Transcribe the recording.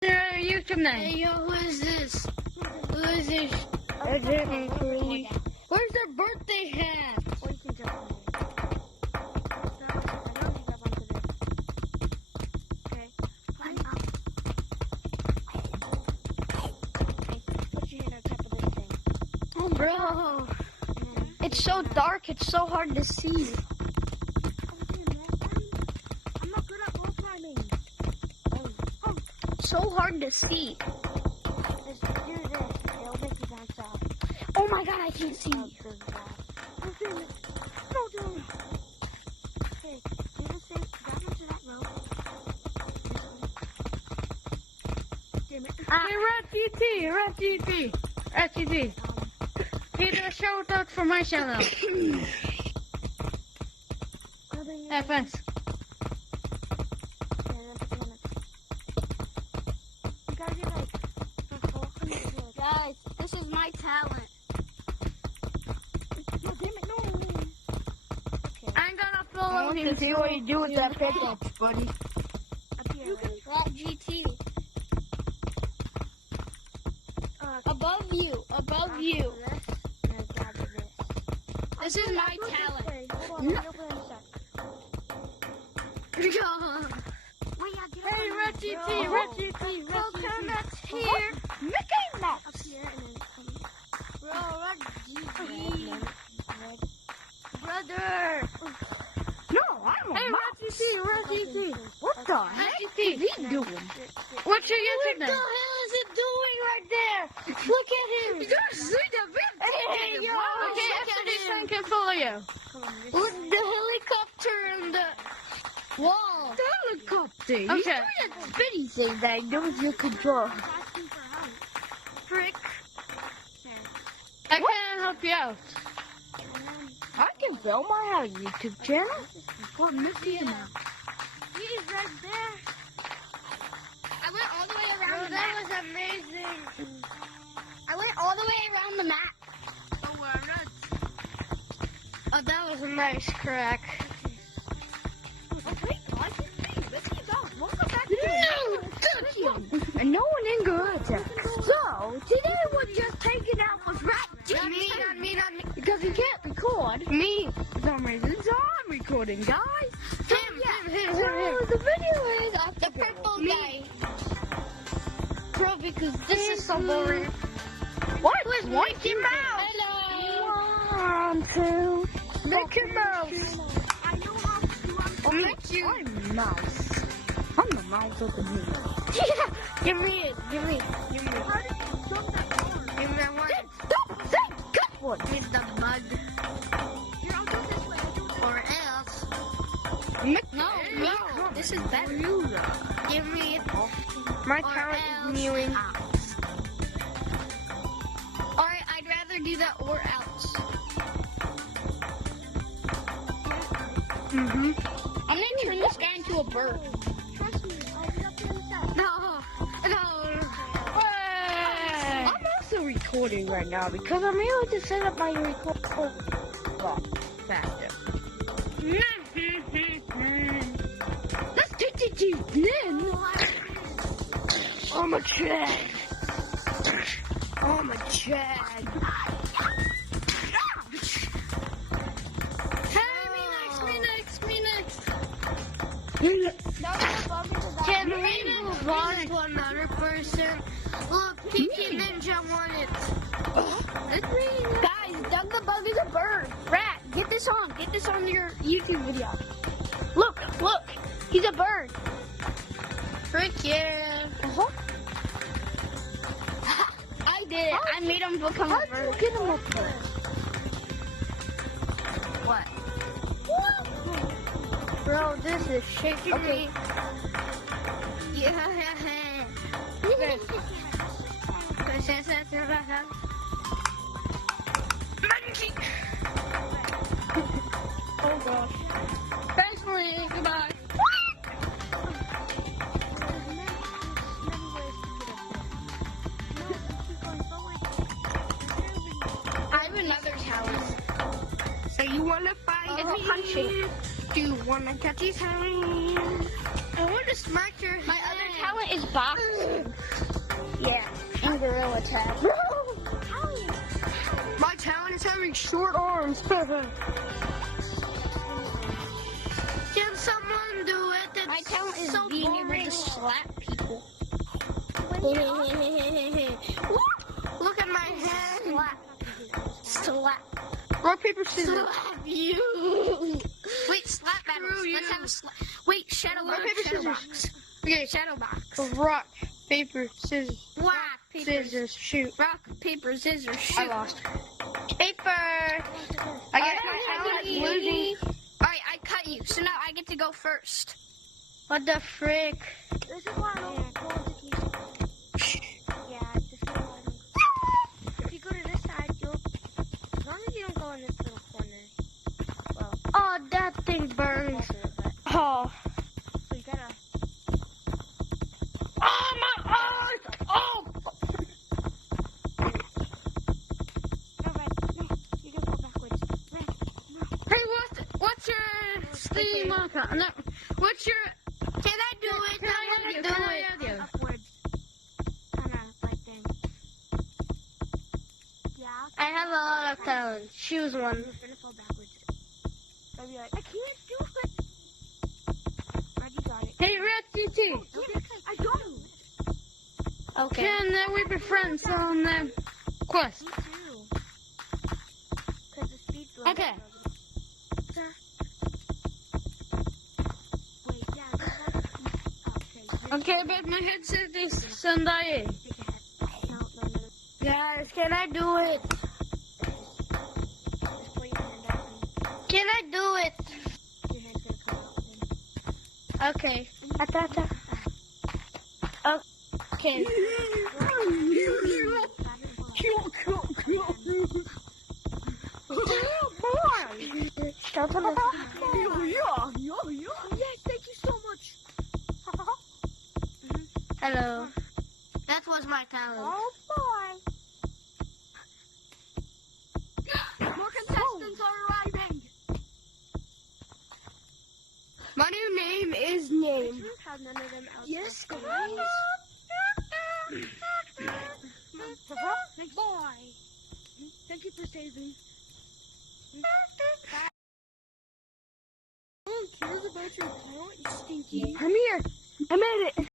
Their YouTube name. Hey, yo, who is this? Who is this? Where's their birthday hat? Or you can jump on it. I don't jump onto this. Okay. Climb up. Okay, put your hand on top of this thing. Oh, bro. It's so dark. It's so hard to see. I'm not good at wall climbing. So hard to see. Just do this. It'll make you bounce off. Oh my god, I can't see. Don't do it. Don't do it. Okay, do the same. Grab onto that rope. Damn it. Hey, Rat GT. Here's a shout out for my channel. Have fun. Guys, this is my talent. No, damn it, no. Okay, I'm gonna follow him. See what you do with that pickaxe, buddy. up here. Rat GT. Above you. Above you. This is my talent. Hold on, let me open it in a sec. Wait, yeah, get up Hey, on Rat it. GT, Bro. Rat GT, Rat GT. Coconuts here. Mickey Mouse. Up here and then come. Bro, Rat GT. Brother. No, I'm a Hey, mouse. Rat GT. What the heck is he doing? What's your What YouTube the name? hell is it doing right there? Look at him. Hey, yo. Okay, after this one can follow you. Come on, this With the helicopter and the wall. Helicopter. Okay. You know that spinny thing that knows your control. asking for help. Frick. I can help you out. I can film my YouTube channel. Called Mickey Mouse. He's right there. I went all the way around Bro, the that map. was amazing. I went all the way around the map. Oh, I'm not. Oh, that was a nice crack. And no one in garage. So, today we're just hanging out with Rat Not me, not me, not me. because he can't record Me. for some reason. So I'm recording, guys. Him. So the video is The purple guy. Bro, because this is so boring. What? Mickey Mouse. Hello. 1, 2, Mickey Mouse. I know how to. Oh, I'm Mouse. I'm the mouse of the movie. Yeah, Give me it. Give me it. Give me it. How did you jump that far? Give me that one. Stop saying good one. Give me the bug. Here, I'll go this way. Or else. Mickey. No. This is better. Give me it. My Or talent else. is mewing. Alright, I'd rather do that or else. Mm-hmm. I'm gonna turn this guy into a bird. Trust me, I'll be up here in a sec. No. I'm also recording right now because I'm able to set up my record faster. Let's get it to then. I'm a Chad. I'm a Chad. Me next. No, Can we move on to another person? Look, Kiki Ninja won it. Guys, Doug the Bug is a bird. Rat, get this on. Get this on your YouTube video. Look. He's a bird. Frick yeah. Uh-huh. I did it. I made him become a How'd you bird. get him up there? What? Bro, this is shaking Okay. me. Yeah. Oh gosh. Thanks for me. Goodbye. I have another talent. So you wanna fight me? punching? Do you wanna catch his hand? I want to smack your My hand. other talent is boxing. attack. My talent is having short arms. Can someone do it? It's My talent is so being able boring. to slap people. Look at my hand. Slap. Rock, paper, scissors. Slap you. Wait, slap battles. Screw Let's you. have a slap. Wait, shadow Rock, paper, box. Shadow scissors. box. Okay, Shadow box. rock, paper, scissors. Rock, paper, Scissors, shoot. rock, paper, scissors, shoot. I lost. Paper. I like losing. Alright, I cut you, so now I get to go first. What the frick? This is why I don't go into Keystone. Yeah, this is why I don't. If you go to this side, you'll. As long as you don't go in this little corner. Well, Oh, that thing burns. also, but. Oh. So you gotta. Oh, my eyes! Oh! No, Red. No. You gotta go backwards. Red. No. Hey, what's your Steam account? No, what's your... Can I do it? Can I do it? Upward. Kinda like thing. Yeah. I have a lot of talent. Choose one. I'm gonna fall backwards. I'll be like, I can't do it. Red, you got it. Hey, Red TT. I got it. Okay. Can we be friends on Quest? Me too. Cause the speed's low. Okay. Sir. Wait, yeah. Okay, but my headset is Sendai. No. Guys, can I do it? Just put your hand up Can I do it? and your hand's gonna come out. Okay. Okay. Yes, thank you so much. Hello. That was my talent. Oh boy. More contestants are arriving. My new name is Name. Have none of them out. Yes, guys. Boy. Thank you for saving. No one cares about your account, you stinky. I'm here. I made it.